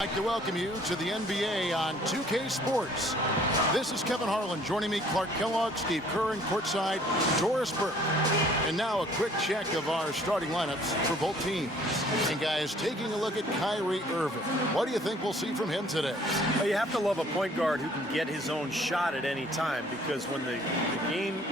I'd like to welcome you to the NBA on 2K Sports. This is Kevin Harlan joining me, Clark Kellogg, Steve Kerr, and courtside Doris Burke. And now a quick check of our starting lineups for both teams. And guys, taking a look at Kyrie Irving. What do you think we'll see from him today? Well, you have to love a point guard who can get his own shot at any time, because when the game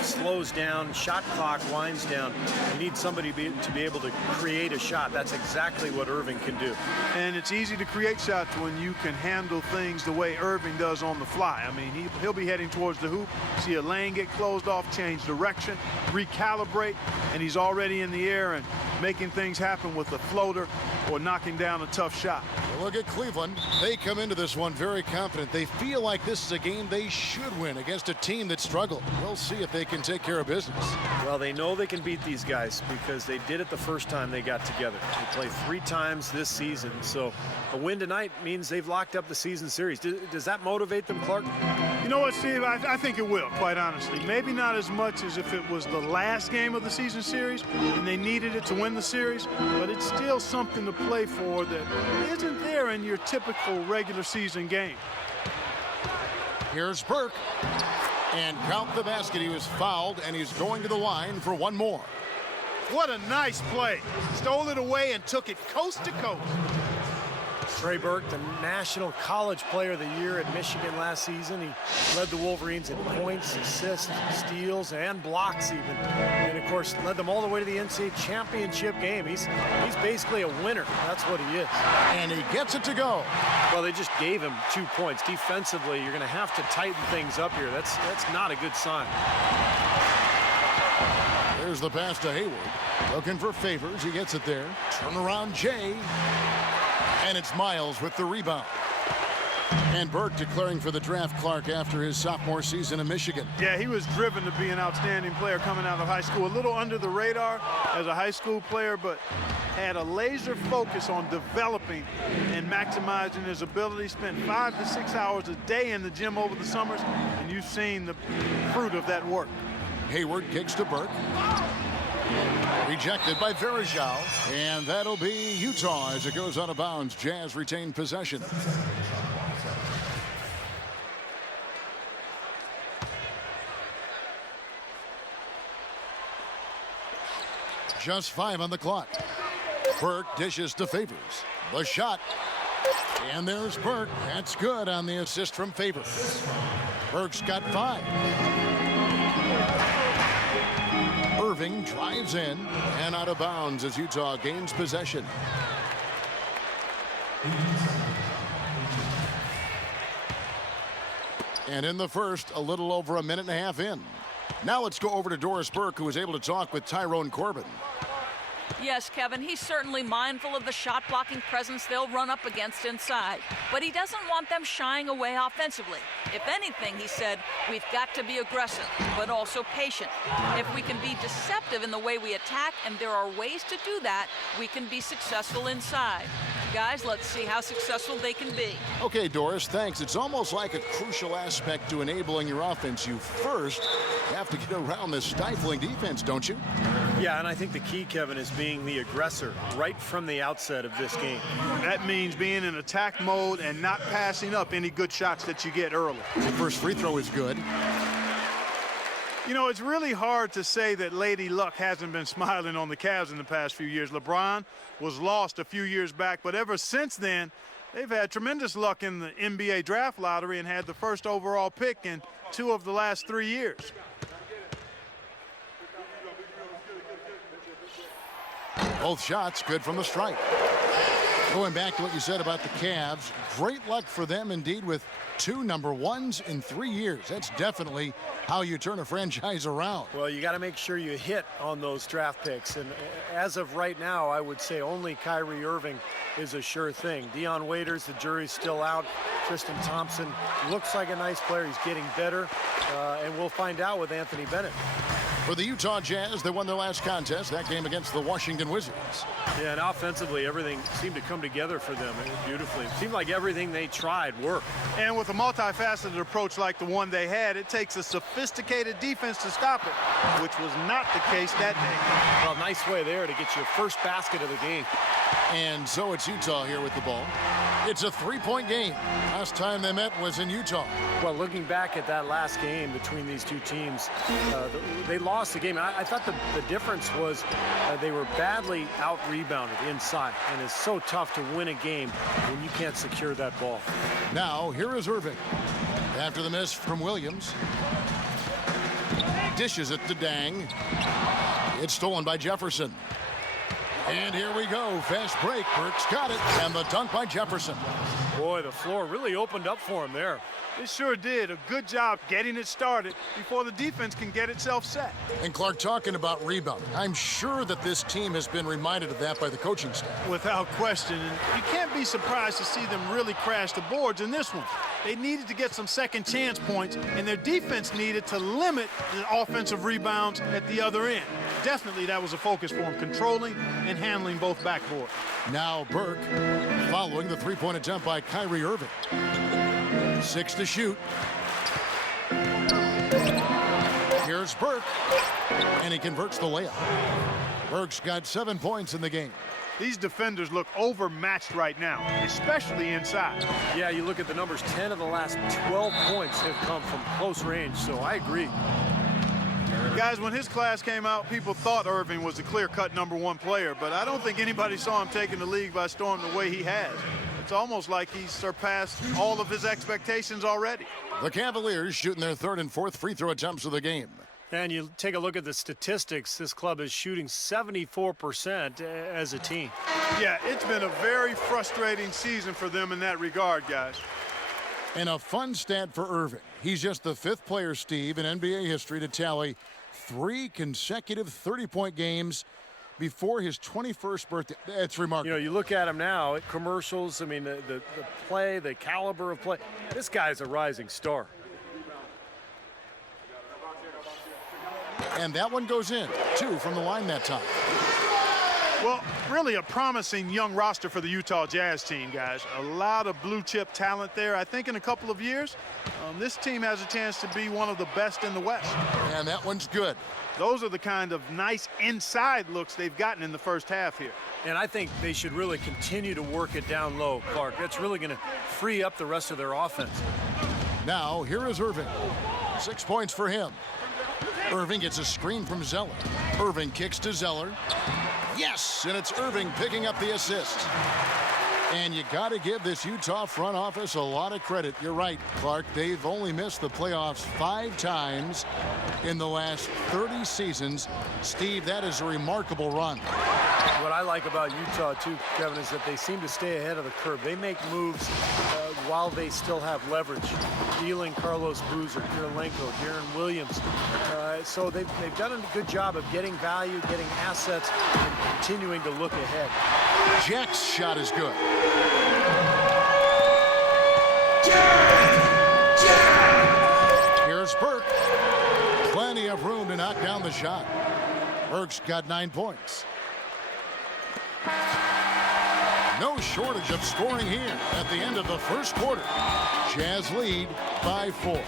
slows down, shot clock winds down, you need somebody to be able to create a shot. That's exactly what Irving can do. And it's easy to create shots when you can handle things the way Irving does on the fly. I mean, he'll be heading towards the hoop, see a lane get closed off, change direction, recalibrate, and he's already in the air and making things happen with a floater or knocking down a tough shot. Well, look at Cleveland. They come into this one very confident. They feel like this is a game they should win against a team that struggled. We'll see if they can take care of business. Well, they know they can beat these guys because they did it the first time they got together. They played 3 times this season, so a win tonight means they've locked up the season series. Does that motivate them, Clark? You know what, Steve? I think it will, quite honestly. Maybe not as much as if it was the last game of the season series and they needed it to win the series, but it's still something to play for that isn't there in your typical regular season game. Here's Burke. And count the basket. He was fouled, and he's going to the line for one more. What a nice play. Stole it away and took it coast to coast. Trey Burke, the National College Player of the Year at Michigan last season. He led the Wolverines in points, assists, steals, and blocks even. And, of course, led them all the way to the NCAA championship game. He's basically a winner. That's what he is. And he gets it to go. Well, they just gave him 2 points. Defensively, you're going to have to tighten things up here. That's not a good sign. There's the pass to Hayward. Looking for Favors. He gets it there. Turnaround Jay. And it's Miles with the rebound. And Burke declaring for the draft, Clark, after his sophomore season in Michigan. Yeah, he was driven to be an outstanding player coming out of high school. A little under the radar as a high school player, but had a laser focus on developing and maximizing his ability. Spent 5 to 6 hours a day in the gym over the summers, and you've seen the fruit of that work. Hayward kicks to Burke. Rejected by Verajao, and that'll be Utah as it goes out of bounds. Jazz retain possession. Just 5 on the clock. Burke dishes to Favors. The shot. And there's Burke. That's good on the assist from Favors. Burke's got 5. Irving drives in and out of bounds as Utah gains possession. And in the first, a little over a minute and a half in. Now let's go over to Doris Burke, who was able to talk with Tyrone Corbin. Yes, Kevin, he's certainly mindful of the shot-blocking presence they'll run up against inside. But he doesn't want them shying away offensively. If anything, he said, we've got to be aggressive, but also patient. If we can be deceptive in the way we attack, and there are ways to do that, we can be successful inside. Guys, let's see how successful they can be. Okay, Doris, thanks. It's almost like a crucial aspect to enabling your offense. You first have to get around this stifling defense, don't you? Yeah, and I think the key, Kevin, is being the aggressor right from the outset of this game. That means being in attack mode and not passing up any good shots that you get early. The first free throw is good. You know, it's really hard to say that Lady Luck hasn't been smiling on the Cavs in the past few years. LeBron was lost a few years back, but ever since then, they've had tremendous luck in the NBA draft lottery and had the first overall pick in 2 of the last 3 years. Both shots good from the strike. Going back to what you said about the Cavs, great luck for them indeed with 2 number 1s in 3 years. That's definitely how you turn a franchise around. Well, you got to make sure you hit on those draft picks. And as of right now, I would say only Kyrie Irving is a sure thing. Dion Waiters, the jury's still out. Tristan Thompson looks like a nice player. He's getting better. And we'll find out with Anthony Bennett. For the Utah Jazz, they won their last contest, that game against the Washington Wizards. Yeah, and offensively, everything seemed to come together for them beautifully. It seemed like everything they tried worked. And with a multifaceted approach like the one they had, it takes a sophisticated defense to stop it, which was not the case that day. Well, nice way there to get your first basket of the game. And so it's Utah here with the ball. It's a three-point game. Last time they met was in Utah. Well, looking back at that last game between these two teams, they lost the game. And I thought the difference was they were badly out-rebounded inside. And it's so tough to win a game when you can't secure that ball. Now, here is Irving. After the miss from Williams. Dishes it to Dang. It's stolen by Jefferson. And here we go. Fast break. Burks got it. And the dunk by Jefferson. Boy, the floor really opened up for him there. It sure did. A good job getting it started before the defense can get itself set. And Clark, talking about rebounding, I'm sure that this team has been reminded of that by the coaching staff. Without question. And you can't be surprised to see them really crash the boards in this one. They needed to get some second chance points, and their defense needed to limit the offensive rebounds at the other end. Definitely that was a focus for them, controlling and handling both backboards. Now Burke following the three-point attempt by Kyrie Irving. 6 to shoot. Here's Burke, and he converts the layup. Burke's got 7 points in the game. These defenders look overmatched right now, especially inside. Yeah, you look at the numbers, 10 of the last 12 points have come from close range, so I agree. Guys, when his class came out, people thought Irving was the clear-cut #1 player, but I don't think anybody saw him taking the league by storm the way he has. It's almost like he's surpassed all of his expectations already. The Cavaliers shooting their third and fourth free throw attempts of the game. And you take a look at the statistics, this club is shooting 74% as a team. Yeah, it's been a very frustrating season for them in that regard, guys. And a fun stat for Irving. He's just the 5th player, Steve, in NBA history to tally 3 consecutive 30-point games before his 21st birthday. It's remarkable. You know, you look at him now at commercials, I mean, the play, the caliber of play. This guy's a rising star. And that one goes in. 2 from the line that time. Well, really a promising young roster for the Utah Jazz team, guys. A lot of blue-chip talent there. I think in a couple of years, this team has a chance to be one of the best in the West. And that one's good. Those are the kind of nice inside looks they've gotten in the first half here. And I think they should really continue to work it down low, Clark. That's really going to free up the rest of their offense. Now, here is Irving. 6 points for him. Irving gets a screen from Zeller. Irving kicks to Zeller. Yes, and it's Irving picking up the assist. And you got to give this Utah front office a lot of credit. You're right, Clark. They've only missed the playoffs 5 times in the last 30 seasons. Steve, that is a remarkable run. What I like about Utah, too, Kevin, is that they seem to stay ahead of the curve. They make moves while they still have leverage. Dealing Carlos Boozer, Kirilenko, Deron Williams. So they've done a good job of getting value, getting assets, and continuing to look ahead. Jack's shot is good. Here's Burke. Plenty of room to knock down the shot. Burke's got 9 points. No shortage of scoring here at the end of the first quarter. Jazz lead by 4.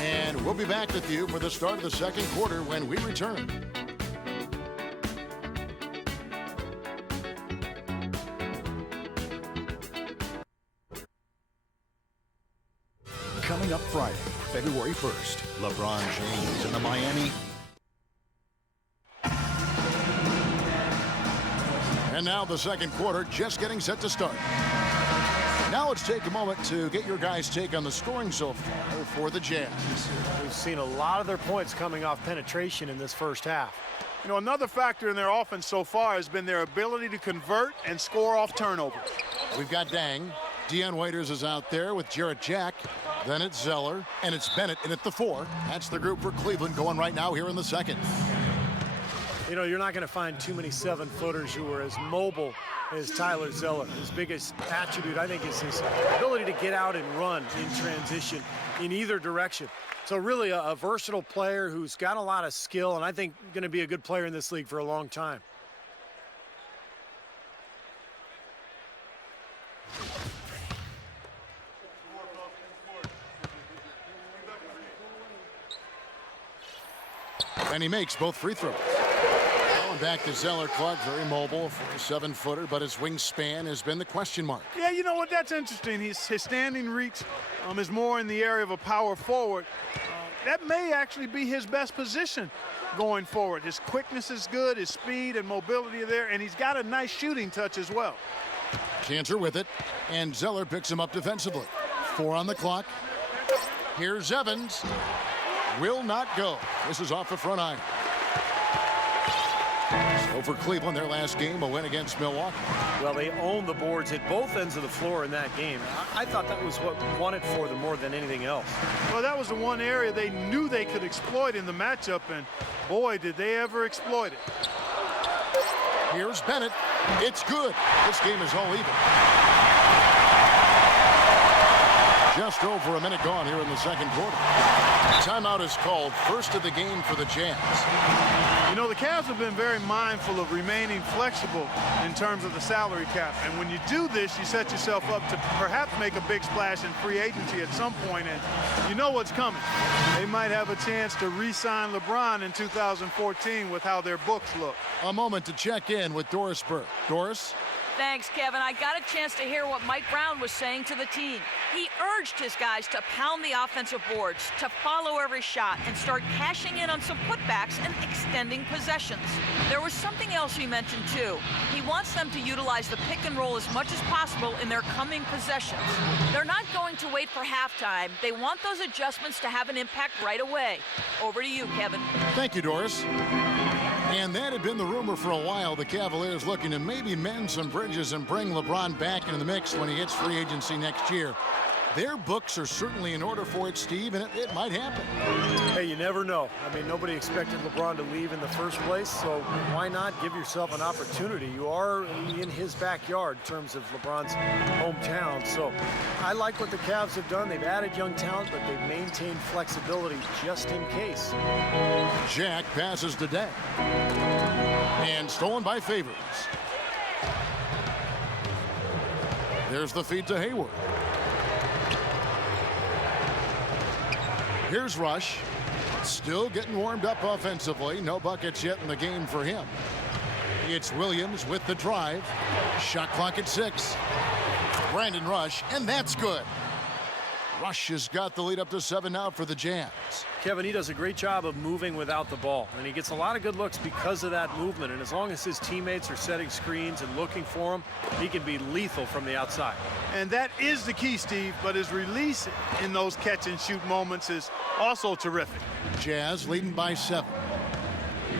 And we'll be back with you for the start of the second quarter when we return. Coming up Friday, February 1st, LeBron James and the Miami. And now the second quarter just getting set to start. Now let's take a moment to get your guys' take on the scoring so far for the Jazz. We've seen a lot of their points coming off penetration in this first half. You know, another factor in their offense so far has been their ability to convert and score off turnovers. We've got Dang. Dion Waiters is out there with Jarrett Jack. Then it's Zeller, and it's Bennett in at the 4. That's the group for Cleveland going right now here in the second. You know, you're not going to find too many 7-footers who are as mobile as Tyler Zeller. His biggest attribute, I think, is his ability to get out and run in transition in either direction. So really a versatile player who's got a lot of skill, and I think going to be a good player in this league for a long time. And he makes both free throws. Going back to Zeller, Clark, very mobile for a 7-footer, but his wingspan has been the question mark. Yeah, you know what? That's interesting. His standing reach is more in the area of a power forward. That may actually be his best position going forward. His quickness is good, his speed and mobility are there, and he's got a nice shooting touch as well. Cantor with it, and Zeller picks him up defensively. 4 on the clock. Here's Evans. Will not go. This is off the front iron. So for Cleveland, their last game, a win against Milwaukee. Well, they owned the boards at both ends of the floor in that game. I thought that was what won it for them more than anything else. Well, that was the one area they knew they could exploit in the matchup, and boy, did they ever exploit it. Here's Bennett. It's good. This game is all even. Just over a minute gone here in the second quarter. Timeout is called, first of the game for the Jazz. You know, the Cavs have been very mindful of remaining flexible in terms of the salary cap. And when you do this, you set yourself up to perhaps make a big splash in free agency at some point. And you know what's coming. They might have a chance to re-sign LeBron in 2014 with how their books look. A moment to check in with Doris Burke. Doris? Thanks, Kevin. I got a chance to hear what Mike Brown was saying to the team. He urged his guys to pound the offensive boards, to follow every shot, and start cashing in on some putbacks and extending possessions. There was something else he mentioned, too. He wants them to utilize the pick and roll as much as possible in their coming possessions. They're not going to wait for halftime. They want those adjustments to have an impact right away. Over to you, Kevin. Thank you, Doris. And that had been the rumor for a while. The Cavaliers looking to maybe mend some bridges and bring LeBron back into the mix when he hits free agency next year. Their books are certainly in order for it, Steve, and it might happen. Hey, you never know. I mean, nobody expected LeBron to leave in the first place, so why not give yourself an opportunity? You are in his backyard in terms of LeBron's hometown, so I like what the Cavs have done. They've added young talent, but they've maintained flexibility just in case. Jack passes to Day. And stolen by Favors. There's the feed to Hayward. Here's Rush. Still getting warmed up offensively. No buckets yet in the game for him. It's Williams with the drive. Shot clock at 6. Brandon Rush, and that's good. Rush has got the lead up to 7 now for the Jazz. Kevin, he does a great job of moving without the ball, and he gets a lot of good looks because of that movement. And as long as his teammates are setting screens and looking for him, he can be lethal from the outside. And that is the key, Steve, but his release in those catch-and-shoot moments is also terrific. Jazz leading by 7.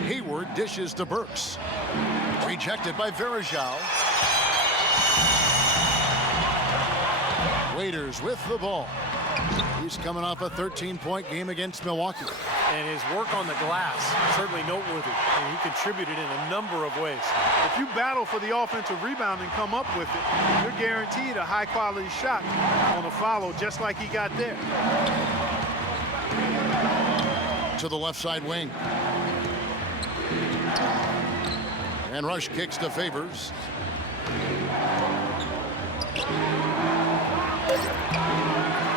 Hayward dishes to Burks. Rejected by Verajao. Waiters with the ball. He's coming off a 13-point game against Milwaukee. And his work on the glass, certainly noteworthy. And he contributed in a number of ways. If you battle for the offensive rebound and come up with it, you're guaranteed a high-quality shot on a follow, just like he got there. To the left side wing. And Rush kicks to Favors.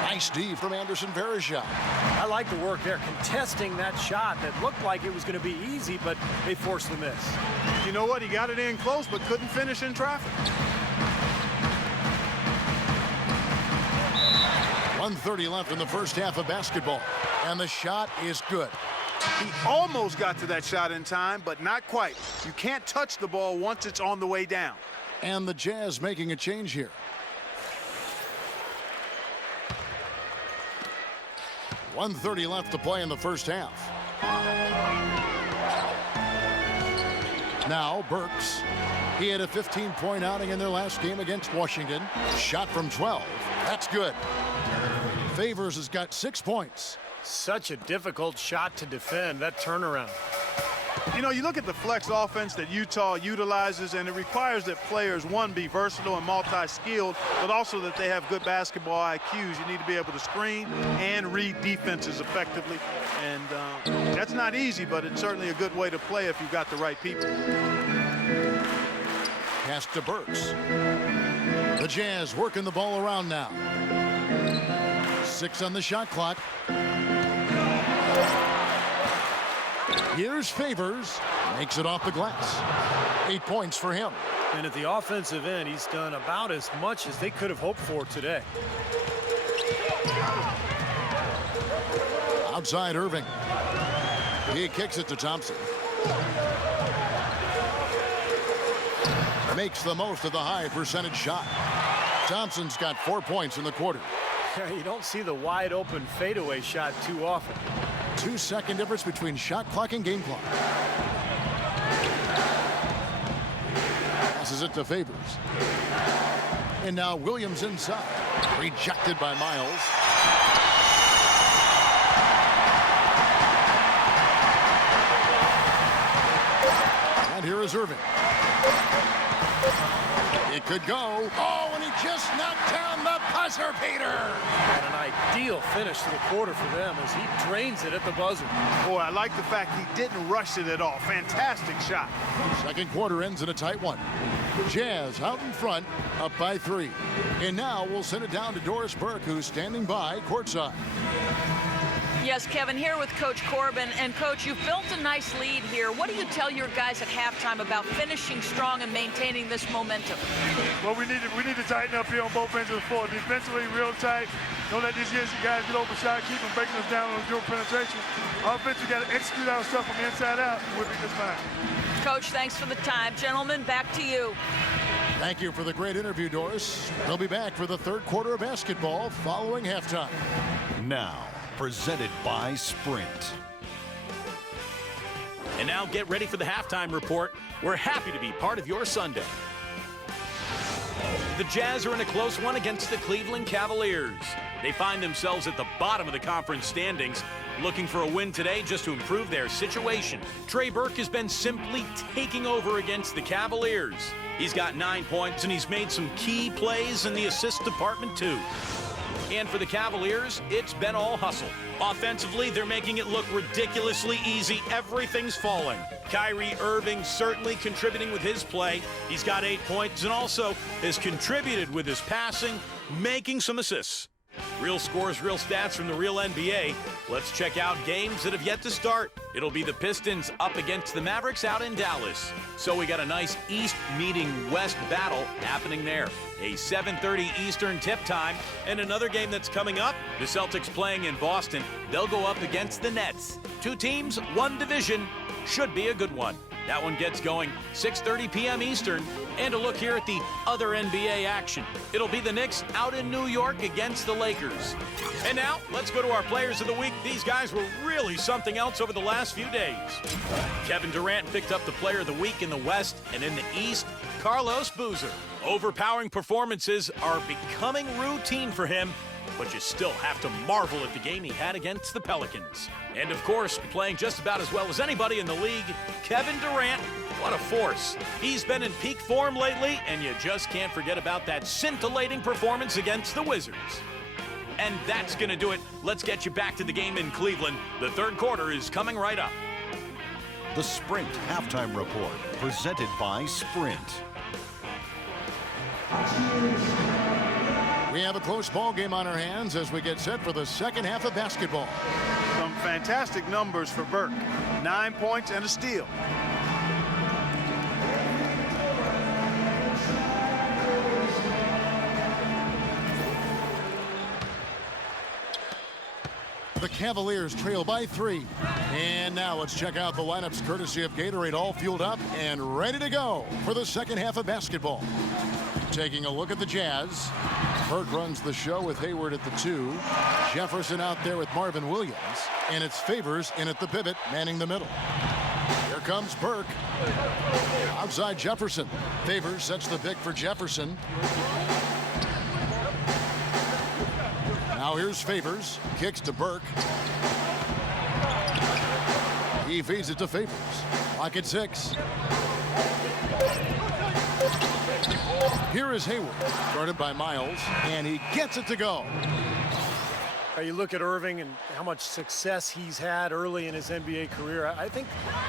Nice D from Anderson Varejao. I like the work there, contesting that shot that looked like it was going to be easy, but they forced the miss. You know what? He got it in close, but couldn't finish in traffic. 1:30 left in the first half of basketball, and the shot is good. He almost got to that shot in time, but not quite. You can't touch the ball once it's on the way down. And the Jazz making a change here. .130 left to play in the first half. Now Burks. He had a 15-point outing in their last game against Washington. Shot from 12. That's good. Favors has got 6 points. Such a difficult shot to defend, that turnaround. You know, you look at the flex offense that Utah utilizes, and it requires that players, one, be versatile and multi-skilled, but also that they have good basketball IQs. You need to be able to screen and read defenses effectively. And that's not easy, but it's certainly a good way to play if you've got the right people. Pass to Burks. The Jazz working the ball around now. 6 on the shot clock. Here's Favors. Makes it off the glass. 8 points for him. And at the offensive end, he's done about as much as they could have hoped for today. Outside Irving. He kicks it to Thompson. Makes the most of the high percentage shot. Thompson's got 4 points in the quarter. You don't see the wide open fadeaway shot too often. 2-second difference between shot clock and game clock. Passes it to Favors. And now Williams inside. Rejected by Miles. And here is Irving. It could go. Oh, and he just knocked down the buzzer beater. And an ideal finish to the quarter for them as he drains it at the buzzer. Boy, I like the fact he didn't rush it at all. Fantastic shot. Second quarter ends in a tight one. Jazz out in front, up by 3. And now we'll send it down to Doris Burke, who's standing by courtside. Yes, Kevin, here with Coach Corbin. And, Coach, you've built a nice lead here. What do you tell your guys at halftime about finishing strong and maintaining this momentum? Well, we need to tighten up here on both ends of the floor. Defensively, real tight. Don't let these guys get overshot. Keep them breaking us down on the dribble penetration. Offense, we got to execute our stuff from the inside out. We'll be just fine. Coach, thanks for the time. Gentlemen, back to you. Thank you for the great interview, Doris. They'll be back for the third quarter of basketball following halftime. Now, presented by Sprint. And now get ready for the halftime report. We're happy to be part of your Sunday. The Jazz are in a close one against the Cleveland Cavaliers. They find themselves at the bottom of the conference standings, looking for a win today just to improve their situation. Trey Burke has been simply taking over against the Cavaliers. He's got 9 points, and he's made some key plays in the assist department, too. And for the Cavaliers, it's been all hustle. Offensively, they're making it look ridiculously easy. Everything's falling. Kyrie Irving certainly contributing with his play. He's got 8 points and also has contributed with his passing, making some assists. Real scores, real stats from the real NBA. Let's check out games that have yet to start. It'll be the Pistons up against the Mavericks out in Dallas. So we got a nice East meeting West battle happening there. A 7:30 Eastern tip time. And another game that's coming up, the Celtics playing in Boston. They'll go up against the Nets. 2 teams, 1 division. Should be a good one. That one gets going 6:30 p.m. Eastern. And a look here at the other NBA action. It'll be the Knicks out in New York against the Lakers. And now, let's go to our players of the week. These guys were really something else over the last few days. Kevin Durant picked up the player of the week in the West, and in the East, Carlos Boozer. Overpowering performances are becoming routine for him, but you still have to marvel at the game he had against the Pelicans. And of course, playing just about as well as anybody in the league, Kevin Durant. What a force. He's been in peak form lately, and you just can't forget about that scintillating performance against the Wizards. And that's going to do it. Let's get you back to the game in Cleveland. The third quarter is coming right up. The Sprint Halftime Report, presented by Sprint. We have a close ball game on our hands as we get set for the second half of basketball. Some fantastic numbers for Burke. 9 points and a steal. The Cavaliers trail by 3. And now let's check out the lineups courtesy of Gatorade, all fueled up and ready to go for the second half of basketball. Taking a look at the Jazz. Burke runs the show with Hayward at the 2. Jefferson out there with Marvin Williams. And it's Favors in at the pivot, manning the middle. Here comes Burke. Outside Jefferson. Favors sets the pick for Jefferson. Now here's Favors. Kicks to Burke. He feeds it to Favors. Clock at 6. Here is Hayward. Guarded by Miles. And he gets it to go. You look at Irving and how much success he's had early in his NBA career. I think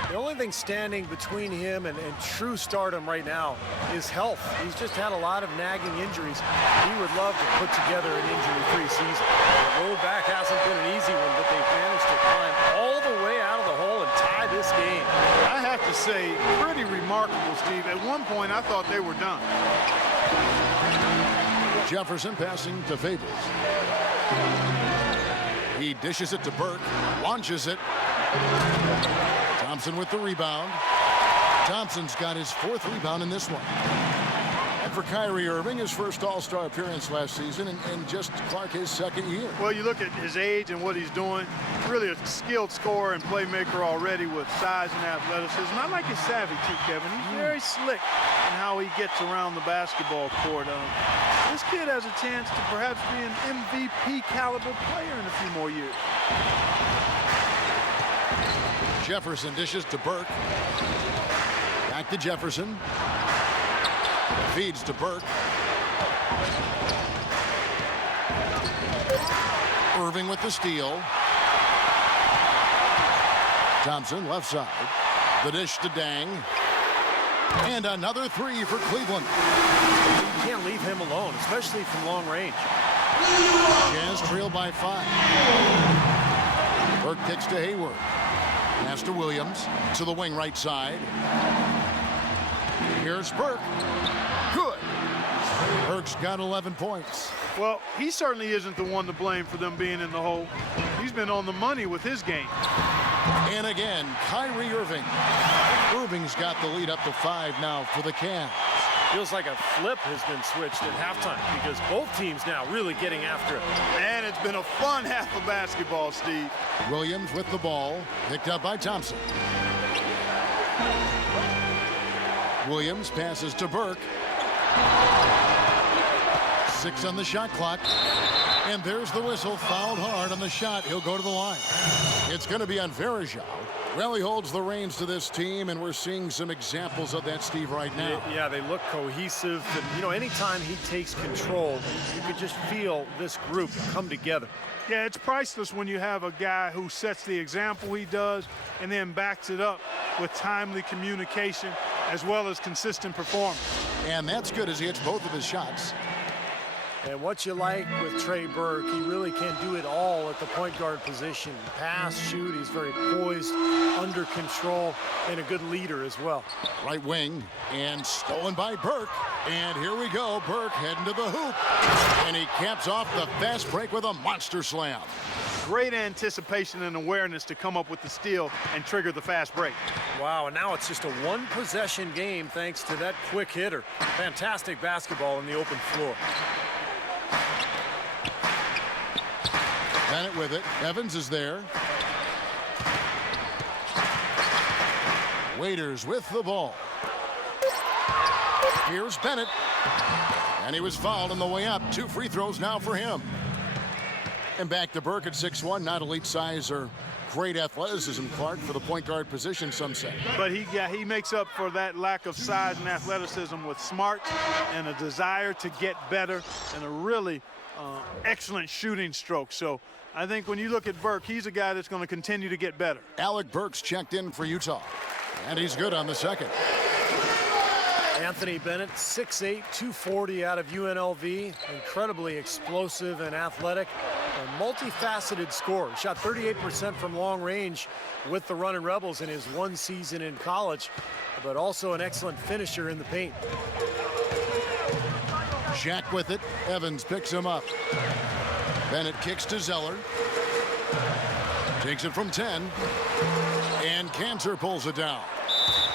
the only thing standing between him and true stardom right now is health. He's just had a lot of nagging injuries. He would love to put together an injury-free season. The road back hasn't been an easy one, but they've managed to climb all the way out of the hole and tie this game. I have to say pretty remarkable, Steve. At one point, I thought they were done. Jefferson passing to Favors. He dishes it to Burke, launches it. Thompson with the rebound. Thompson's got his 4th rebound in this one. And for Kyrie Irving, his first All-Star appearance last season, and just Clark his 2nd year. Well, you look at his age and what he's doing. Really a skilled scorer and playmaker already with size and athleticism. I like his savvy too, Kevin. He's very slick in how he gets around the basketball court. This kid has a chance to perhaps be an MVP caliber player in a few more years. Jefferson dishes to Burke. Back to Jefferson. Feeds to Burke. Irving with the steal. Thompson left side. The dish to Dang. And another 3 for Cleveland. You can't leave him alone, especially from long range. Jazz trail by 5. Burke kicks to Hayward. Pass to Williams. To the wing right side. Here's Burke. Good. Burke's got 11 points. Well, he certainly isn't the one to blame for them being in the hole. He's been on the money with his game. And again, Kyrie Irving. Irving's got the lead up to 5 now for the Cavs. Feels like a flip has been switched at halftime because both teams now really getting after it. And it's been a fun half of basketball, Steve. Williams with the ball, picked up by Thompson. Williams passes to Burke. 6 on the shot clock. And there's the whistle, fouled hard on the shot. He'll go to the line. It's going to be on Varejao. Well, he holds the reins to this team, and we're seeing some examples of that, Steve, right now. Yeah, they look cohesive. And, you know, anytime he takes control, you could just feel this group come together. Yeah, it's priceless when you have a guy who sets the example he does and then backs it up with timely communication as well as consistent performance. And that's good as he hits both of his shots. And what you like with Trey Burke, he really can do it all at the point guard position. Pass, shoot, he's very poised, under control, and a good leader as well. Right wing, and stolen by Burke. And here we go, Burke heading to the hoop. And he caps off the fast break with a monster slam. Great anticipation and awareness to come up with the steal and trigger the fast break. Wow, and now it's just a one-possession game thanks to that quick hitter. Fantastic basketball in the open floor. Bennett with it. Evans is there. Waiters with the ball. Here's Bennett. And he was fouled on the way up. 2 free throws now for him. And back to Burke at 6'1", not elite size or great athleticism, Clark, for the point guard position, some say. But he makes up for that lack of size and athleticism with smarts and a desire to get better and a really excellent shooting stroke. So I think when you look at Burke, he's a guy that's going to continue to get better. Alec Burks checked in for Utah, and he's good on the second. Anthony Bennett, 6'8", 240 out of UNLV. Incredibly explosive and athletic. A multifaceted scorer. Shot 38% from long range with the Runnin' Rebels in his 1 season in college, but also an excellent finisher in the paint. Shaq with it. Evans picks him up. Bennett kicks to Zeller. Takes it from 10. And Cantor pulls it down.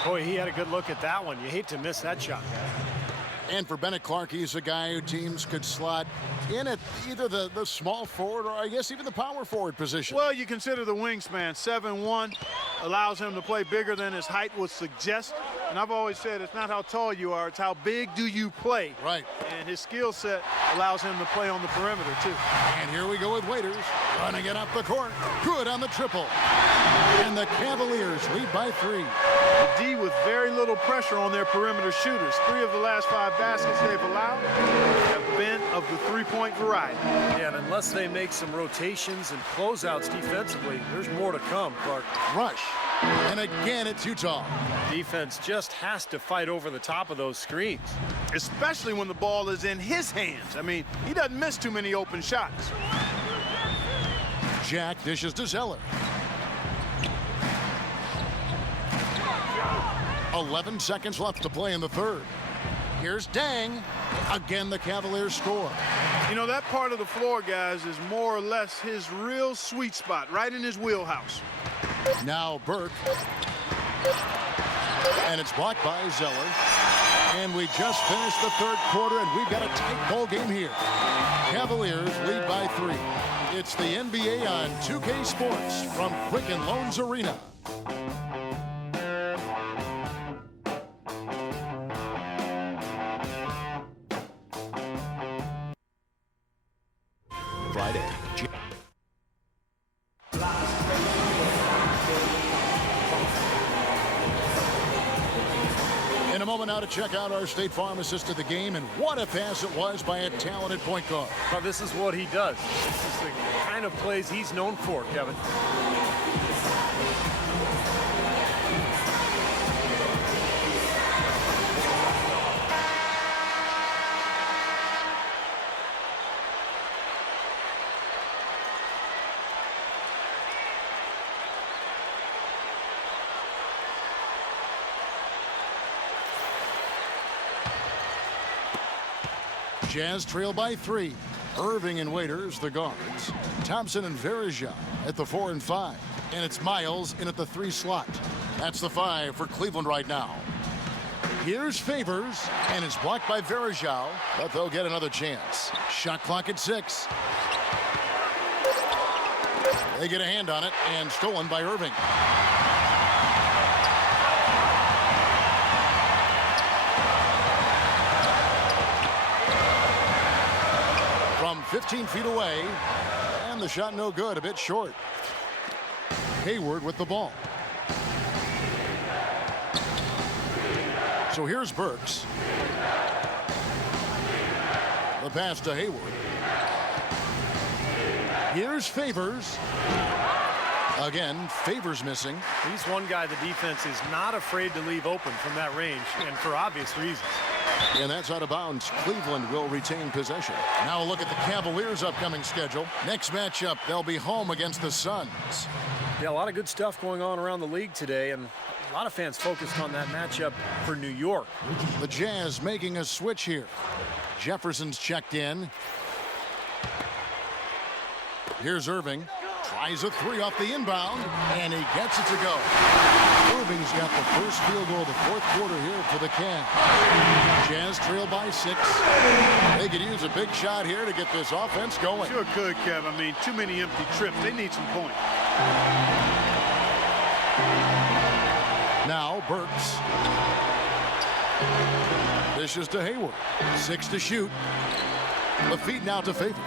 Boy, he had a good look at that one. You hate to miss that shot. And for Bennett Clark, he's a guy who teams could slot in at either the small forward or I guess even the power forward position. Well, you consider the wingspan. 7'1" allows him to play bigger than his height would suggest. And I've always said it's not how tall you are, it's how big do you play. Right. And his skill set allows him to play on the perimeter, too. And here we go with Waiters running it up the court. Good on the triple. And the Cavaliers lead by 3. The D with very little pressure on their perimeter shooters. 3 of the last 5 baskets they've allowed have been of the three-point variety. Yeah, and unless they make some rotations and closeouts defensively, there's more to come, Clark. Rush. And again, it's Utah. Defense just has to fight over the top of those screens. Especially when the ball is in his hands. I mean, he doesn't miss too many open shots. Jack dishes to Zeller. 11 seconds left to play in the third. Here's Dang. Again, the Cavaliers score. You know, that part of the floor, guys, is more or less his real sweet spot, right in his wheelhouse. Now Burke. And it's blocked by Zeller. And we just finished the third quarter, and we've got a tight ball game here. Cavaliers lead by 3. It's the NBA on 2K Sports from Quicken Loans Arena. Friday. In a moment now to check out our State Farm assist to the game, and what a pass it was by a talented point guard. Well, this is what he does. This is the kind of plays he's known for, Kevin. Jazz trail by 3. Irving and Waiters, the guards. Thompson and Verija at the 4 and 5. And it's Miles in at the 3 slot. That's the 5 for Cleveland right now. Here's Favors, and it's blocked by Verija, but they'll get another chance. Shot clock at 6. They get a hand on it, and stolen by Irving. From 15 feet away, and the shot no good, a bit short. Hayward with the ball. So here's Burks. The pass to Hayward. Here's Favors. Again, Favors missing. He's one guy the defense is not afraid to leave open from that range, and for obvious reasons. And that's out of bounds. Cleveland will retain possession. Now a look at the Cavaliers' upcoming schedule. Next matchup, they'll be home against the Suns. Yeah, a lot of good stuff going on around the league today, and a lot of fans focused on that matchup for New York. The Jazz making a switch here. Jefferson's checked in. Here's Irving. Tries a 3 off the inbound, and he gets it to go. Irving's got the first field goal of the fourth quarter here for the Cavs. Jazz trail by 6. They could use a big shot here to get this offense going. Sure could, Kev. I mean, too many empty trips. They need some points. Now Burks. Dishes to Hayward. 6 to shoot. The feed now to Favors.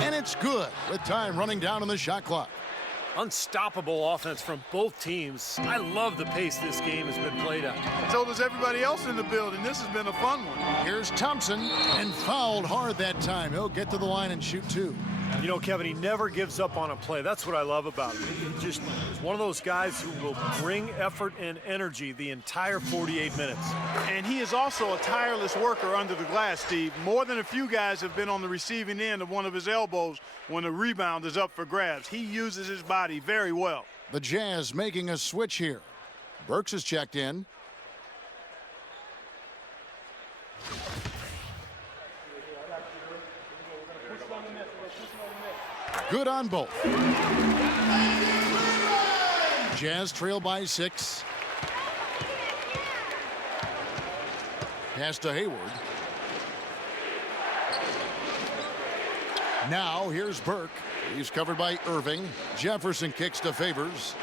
And it's good with time running down on the shot clock. Unstoppable offense from both teams. I love the pace this game has been played at. So does everybody else in the building. This has been a fun one. Here's Thompson, and fouled hard that time. He'll get to the line and shoot 2. You know, Kevin, he never gives up on a play. That's what I love about him. He just is one of those guys who will bring effort and energy the entire 48 minutes. And he is also a tireless worker under the glass, Steve. More than a few guys have been on the receiving end of one of his elbows when the rebound is up for grabs. He uses his body very well. The Jazz making a switch here. Burks is checked in. Good on both. Jazz trail by 6. Pass to Hayward. Now here's Burke. He's covered by Irving. Jefferson kicks to Favors.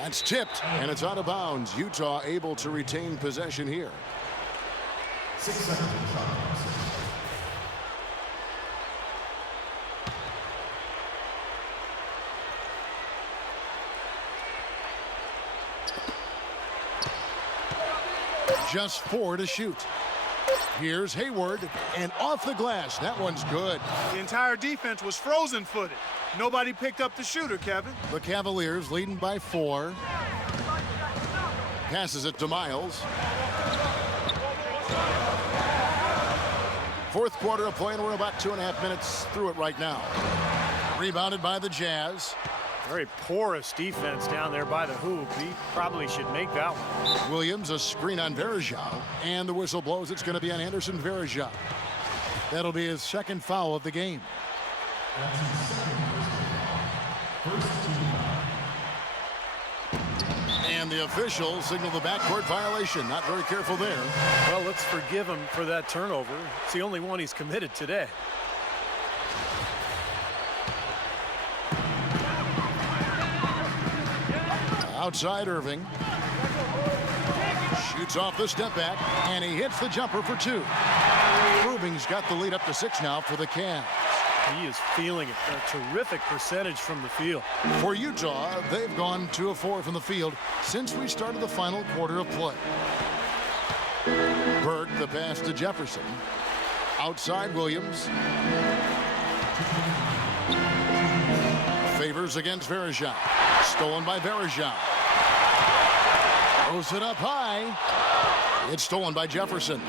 That's tipped, and it's out of bounds. Utah able to retain possession here. 6 seconds. Just 4 to shoot. Here's Hayward, and off the glass. That one's good. The entire defense was frozen-footed. Nobody picked up the shooter, Kevin. The Cavaliers leading by 4. Passes it to Miles. Fourth quarter of play, and we're about 2.5 minutes through it right now. Rebounded by the Jazz. Very porous defense down there by the hoop. He probably should make that one. Williams, a screen on Verajao, and the whistle blows. It's going to be on Anderson Verajao. That'll be his second foul of the game. And the official signaled the backcourt violation. Not very careful there. Well, let's forgive him for that turnover. It's the only one he's committed today. Outside Irving. Shoots off the step back, and he hits the jumper for two. Irving's got the lead up to 6 now for the Cavs. He is feeling it. A terrific percentage from the field. For Utah, they've gone 2 of 4 from the field since we started the final quarter of play. Burke, the pass to Jefferson. Outside Williams. Favors against Verajao. Stolen by Verajao. Throws it up high. It's stolen by Jefferson.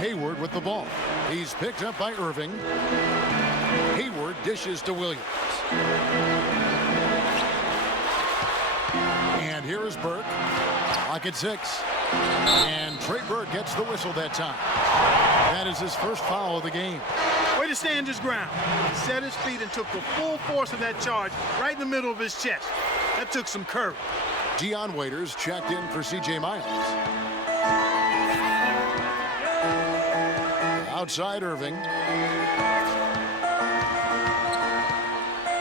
Hayward with the ball. He's picked up by Irving. Hayward dishes to Williams. And here is Burke. Clock at 6. And Trey Burke gets the whistle that time. That is his first foul of the game. Way to stand his ground. He set his feet and took the full force of that charge right in the middle of his chest. That took some courage. Dion Waiters checked in for C.J. Miles. Outside Irving.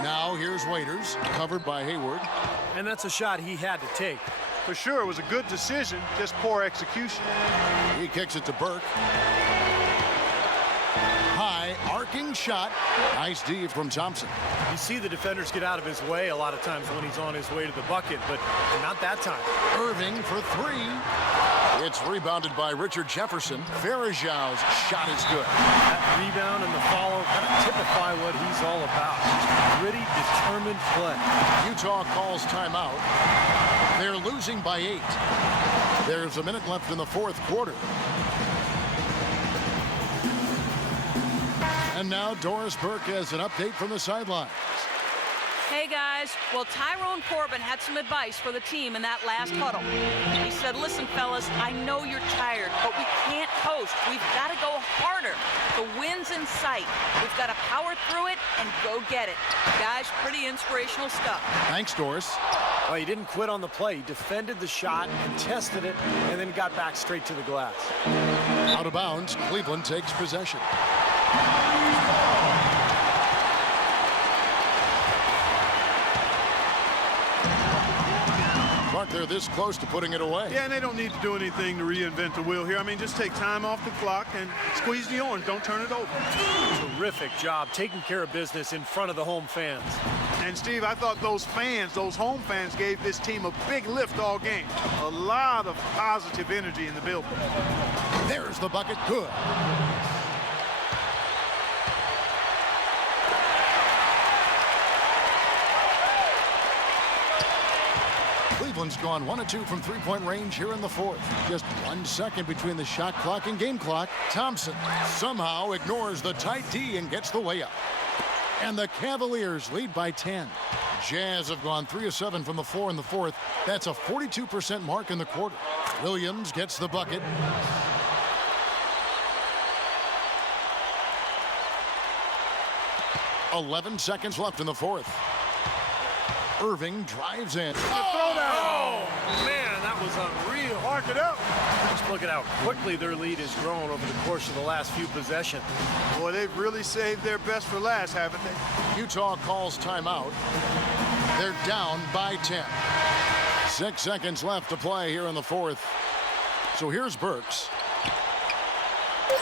Now here's Waiters, covered by Hayward. And that's a shot he had to take. For sure, it was a good decision, just poor execution. He kicks it to Burke. High, arcing shot. Nice D from Thompson. You see the defenders get out of his way a lot of times when he's on his way to the bucket, but not that time. Irving for 3. It's rebounded by Richard Jefferson. Verajao's shot is good. That rebound and the follow kind of typify what he's all about. Gritty, determined play. Utah calls timeout. They're losing by 8. There's a minute left in the fourth quarter. And now Doris Burke has an update from the sidelines. Hey guys, well, Tyrone Corbin had some advice for the team in that last huddle. He said, listen fellas, I know you're tired, but we can't coast. We've got to go harder. The win's in sight. We've got to power through it and go get it. Guys, pretty inspirational stuff. Thanks, Doris. Well, he didn't quit on the play. He defended the shot, contested it, and then got back straight to the glass. Out of bounds, Cleveland takes possession. Clark, they're this close to putting it away. Yeah, and they don't need to do anything to reinvent the wheel here. I mean, just take time off the clock and squeeze the orange. Don't turn it over. Terrific job taking care of business in front of the home fans. And, Steve, I thought those fans, those home fans, gave this team a big lift all game. A lot of positive energy in the building. There's the bucket. Good. Cleveland's gone 1 of 2 from three-point range here in the fourth. Just 1 second between the shot clock and game clock. Thompson somehow ignores the tight D and gets the layup. And the Cavaliers lead by 10. Jazz have gone 3 of 7 from the floor in the fourth. That's a 42% mark in the quarter. Williams gets the bucket. .11 seconds left in the fourth. Irving drives in. Oh, man, that was unreal. Mark it up. Just look at how quickly their lead has grown over the course of the last few possessions. Boy, they've really saved their best for last, haven't they? Utah calls timeout. They're down by 10. 6 seconds left to play here in the fourth. So here's Burks.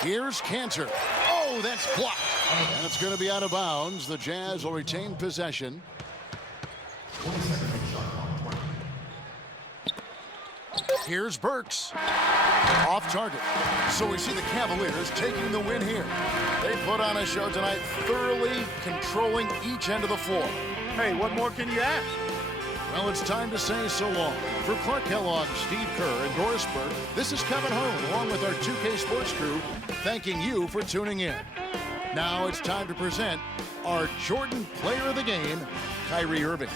Here's Cantor. Oh, that's blocked. And it's going to be out of bounds. The Jazz will retain possession. Here's Burks. Off target. So we see the Cavaliers taking the win here. They put on a show tonight, thoroughly controlling each end of the floor. Hey, what more can you ask? Well, it's time to say so long. For Clark Kellogg, Steve Kerr, and Doris Burke, this is Kevin Harlan, along with our 2K Sports crew, thanking you for tuning in. Now it's time to present our Jordan Player of the Game, Kyrie Irving.